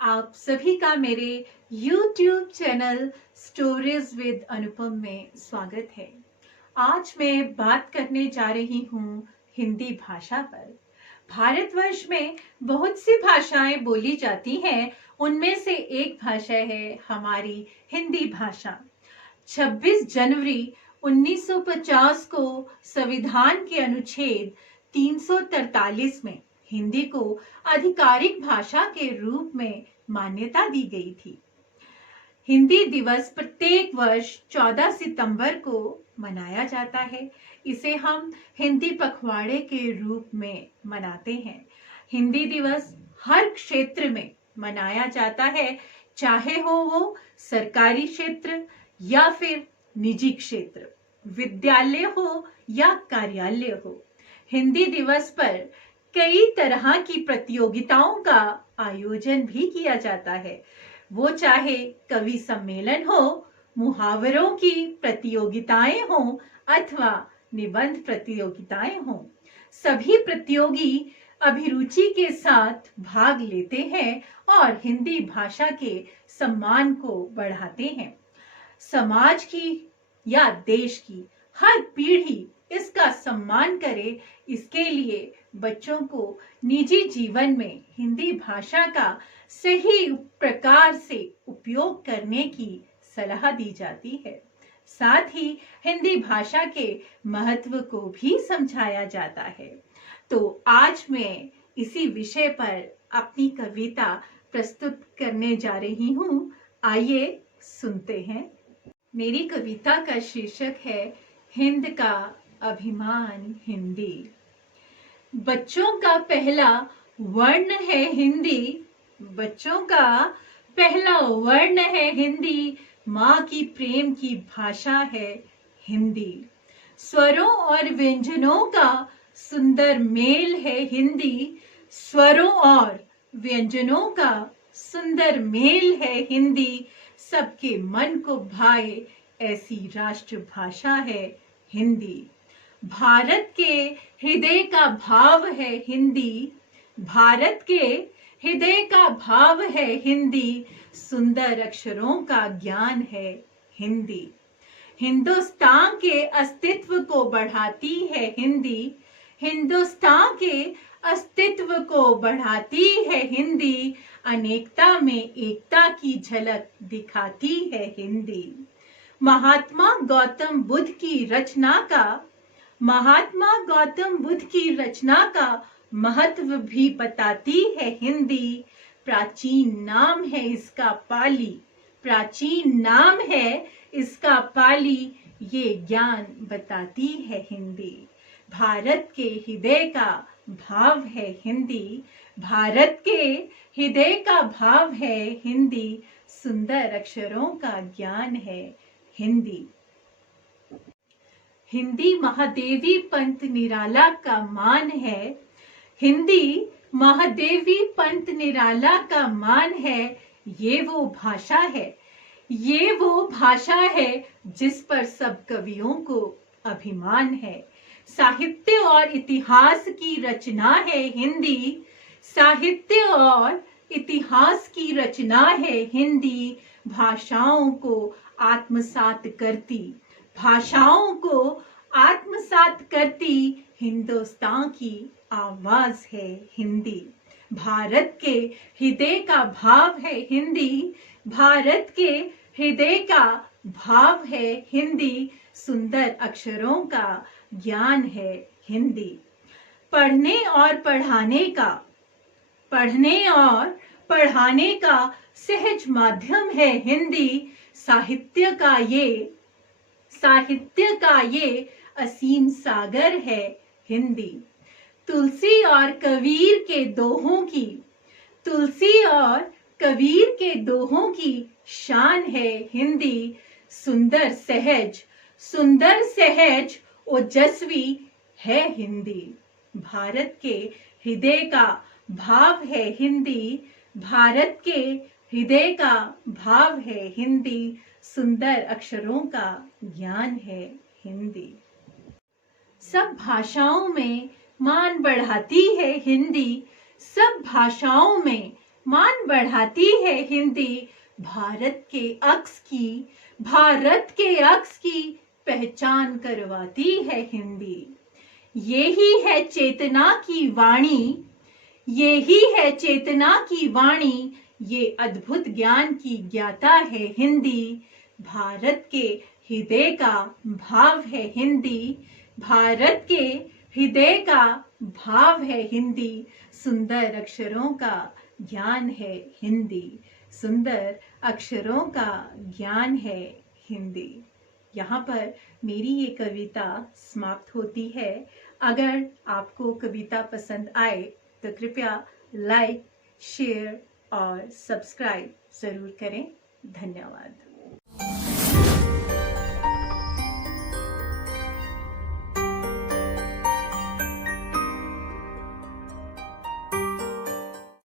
आप सभी का मेरे YouTube चैनल स्टोरीज विद अनुपम में स्वागत है। आज मैं बात करने जा रही हूँ हिंदी भाषा पर। भारतवर्ष में बहुत सी भाषाएं बोली जाती हैं, उनमें से एक भाषा है हमारी हिंदी भाषा। 26 जनवरी 1950 को संविधान के अनुच्छेद 343 में हिंदी को आधिकारिक भाषा के रूप में मान्यता दी गई थी। हिंदी दिवस प्रत्येक वर्ष 14 सितंबर को मनाया जाता है। इसे हम हिंदी पखवाड़े के रूप में मनाते हैं। हिंदी दिवस हर क्षेत्र में मनाया जाता है, चाहे हो वो सरकारी क्षेत्र या फिर निजी क्षेत्र, विद्यालय हो या कार्यालय हो। हिंदी दिवस पर कई तरह की प्रतियोगिताओं का आयोजन भी किया जाता है। वो चाहे कवि सम्मेलन हो, मुहावरों की प्रतियोगिताएं हो अथवा निबंध प्रतियोगिताएं हो। सभी प्रतियोगी अभिरुचि के साथ भाग लेते हैं और हिंदी भाषा के सम्मान को बढ़ाते हैं। समाज की या देश की हर पीढ़ी इसका सम्मान करे, इसके लिए बच्चों को निजी जीवन में हिंदी भाषा का सही प्रकार से उपयोग करने की सलाह दी जाती है। साथ ही हिंदी भाषा के महत्व को भी समझाया जाता है। तो आज मैं इसी विषय पर अपनी कविता प्रस्तुत करने जा रही हूँ। आइए सुनते हैं। मेरी कविता का शीर्षक है हिंद का अभिमान हिंदी। बच्चों का पहला वर्ण है हिंदी, बच्चों का पहला वर्ण है हिंदी, माँ की प्रेम की भाषा है हिंदी। स्वरों और व्यंजनों का सुंदर मेल है हिंदी, स्वरों और व्यंजनों का सुंदर मेल है हिंदी। सबके मन को भाए ऐसी राष्ट्रभाषा है हिंदी। भारत के हृदय का भाव है हिंदी, भारत के हृदय का भाव है हिंदी। सुंदर अक्षरों का ज्ञान है हिंदी। हिंदुस्तान के अस्तित्व को बढ़ाती है हिंदी, हिंदुस्तान के अस्तित्व को बढ़ाती है हिंदी। अनेकता में एकता की झलक दिखाती है हिंदी। महात्मा गौतम बुद्ध की रचना का, महात्मा गौतम बुद्ध की रचना का महत्व भी बताती है हिंदी। प्राचीन नाम है इसका पाली, प्राचीन नाम है इसका पाली, ये ज्ञान बताती है हिंदी। भारत के हृदय का भाव है हिंदी, भारत के हृदय का भाव है हिंदी। सुंदर अक्षरों का ज्ञान है हिंदी। हिंदी महादेवी पंत निराला का मान है, हिंदी महादेवी पंत निराला का मान है। ये वो भाषा है, ये वो भाषा है जिस पर सब कवियों को अभिमान है। साहित्य और इतिहास की रचना है हिंदी, साहित्य और इतिहास की रचना है हिंदी। भाषाओं को आत्मसात करती, भाषाओं को आत्मसात करती हिंदुस्तान की आवाज है हिंदी। भारत के हृदय का भाव है हिंदी, भारत के हृदय का भाव है हिंदी। सुंदर अक्षरों का ज्ञान है हिंदी। पढ़ने और पढ़ाने का, पढ़ने और पढ़ाने का सहज माध्यम है हिंदी। साहित्य का ये, साहित्य का ये असीम सागर है हिंदी। तुलसी और कबीर के दोहों की, तुलसी और कबीर के दोहों की शान है हिंदी। सुंदर सहज, सुंदर सहज ओजस्वी है हिंदी। भारत के हृदय का भाव है हिंदी, भारत के हृदय का भाव है हिंदी। सुंदर अक्षरों का ज्ञान है हिंदी। सब भाषाओं में मान बढ़ाती है हिंदी, सब भाषाओं में मान बढ़ाती है हिंदी, भारत के अक्स की पहचान करवाती है हिंदी। यही है चेतना की वाणी, यही है चेतना की वाणी, ये अद्भुत ज्ञान की ज्ञाता है हिंदी। भारत के हृदय का भाव है हिंदी, भारत के हृदय का भाव है हिंदी। सुंदर अक्षरों का ज्ञान है हिंदी, सुंदर अक्षरों का ज्ञान है हिंदी। यहाँ पर मेरी ये कविता समाप्त होती है। अगर आपको कविता पसंद आए तो कृपया लाइक, शेयर और सब्सक्राइब जरूर करें। धन्यवाद।